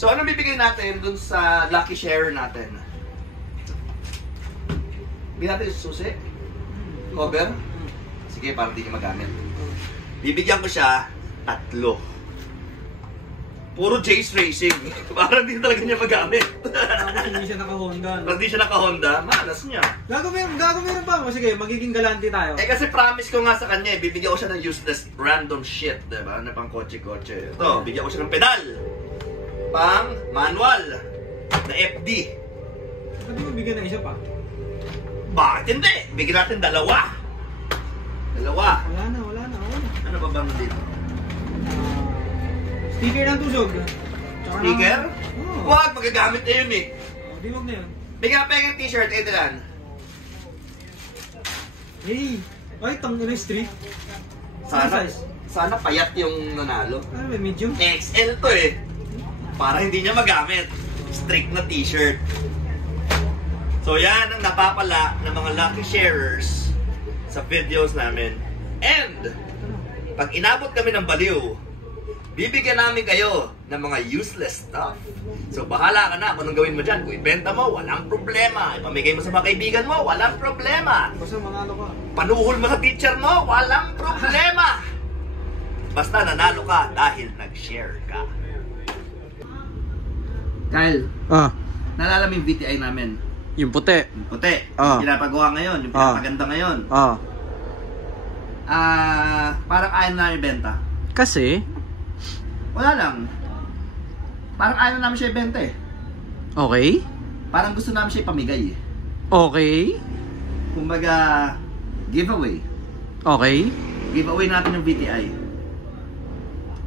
So, ano bibigay natin dun sa lucky share natin? Bigyan natin yung susi? Cover? Sige, para hindi niya magamit. Bibigyan ko siya 3. Puro Jace Racing. Para hindi talaga niya magamit. Hindi siya naka-Honda. Pag hindi siya naka-Honda, malas niya. Gagawin pa mo. Sige, magiging galante tayo. Eh kasi promise ko nga sa kanya, bibigyan ko siya ng useless random shit, diba? Na pang kotse-kotse. Ito, bigyan ko siya ng pedal. Pang manual. Na FD. Sabi mo bigyan ng isa pa. Bakit hindi? Bigyan natin 2. Wala na. Ano ba bang dito? Sticker ng tusog. Sticker? Oo. Wag, magagamit na yun eh. Di wag na yun. Bigyan pa yung t-shirt, Edlan. Hey! Ay, tangin na street. Sana payat yung nanalo. Ano ba, medium? XL to eh. Para hindi niya magamit. Strict na t-shirt. So yan ang napapala ng mga lucky sharers sa videos namin. And, pag inabot kami ng baliw, bibigyan namin kayo ng mga useless stuff. So bahala ka na kung anong gawin mo dyan. Kung ibenta mo, walang problema. Ipamigay mo sa mga kaibigan mo, walang problema. Basta manalo ka. Panuhol mo sa teacher mo, walang problema. Basta nanalo ka dahil nag-share ka. Kyle, naalala mo yung VTI namin? Yung puti. Yung puti. Yung pinapagawa ngayon, yung pinapaganda ngayon. Parang ayaw na ibenta. Kasi? Wala lang. Parang ayaw na namin siya ibenta eh. Okay. Parang gusto namin siya ipamigay eh. Okay. Kumbaga, giveaway. Okay. Giveaway natin yung VTI.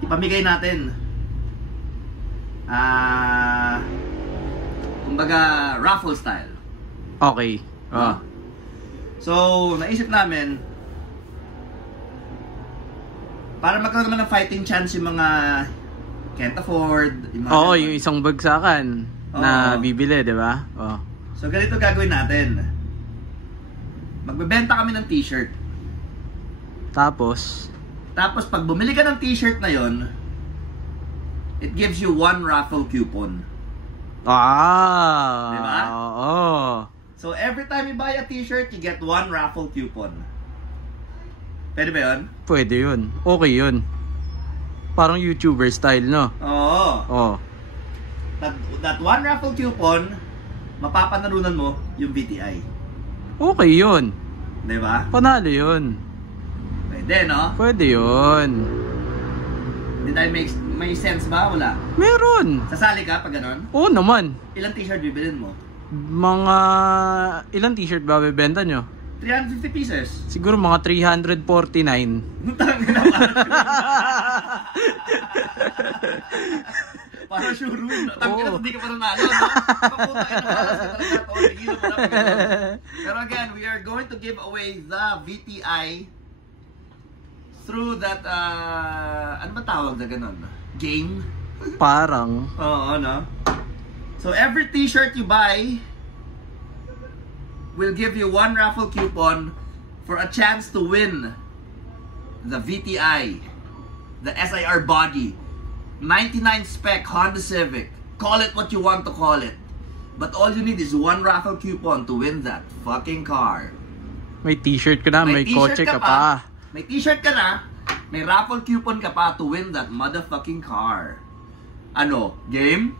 Ipamigay natin. Kumbaga, raffle style. Okay. So, naisip namin, para magkaroon naman ng fighting chance yung mga can't afford. Yung isang bagsakan na bibili, di ba? So, ganito gagawin natin. Magbebenta kami ng t-shirt. Tapos, pag bumili ka ng t-shirt na yon, it gives you 1 raffle coupon. Diba? Oo. So, every time you buy a t-shirt, you get 1 raffle coupon. Pwede ba yun? Pwede yun. Okay yun. Parang YouTuber style, no? Oo. That 1 raffle coupon, mapapanalunan mo yung VTI. Okay yun. Diba? Panalo yun. Pwede, no? Pwede yun. Did I may sense ba? Wala. Meron. Sasali ka pag ganon? Oo naman. Ilang t-shirt bibilin mo? Ilang t-shirt ba bibenta nyo? 350 pieces. Siguro mga 349. Tangin na para sure win. Tangin na hindi ka pa nanalo, no? Papunta ka na para. Pero again, we are going to give away the VTI through that, ano ba tawag na ganon? Game? Parang. Oo, no? So every t-shirt you buy will give you 1 raffle coupon for a chance to win the VTI, the SIR body, 99 spec Honda Civic. Call it what you want to call it. But all you need is 1 raffle coupon to win that fucking car. May t-shirt ka na, may kotse ka pa. May t-shirt ka na, may raffle coupon ka pa to win that motherfucking car. Ano? Game?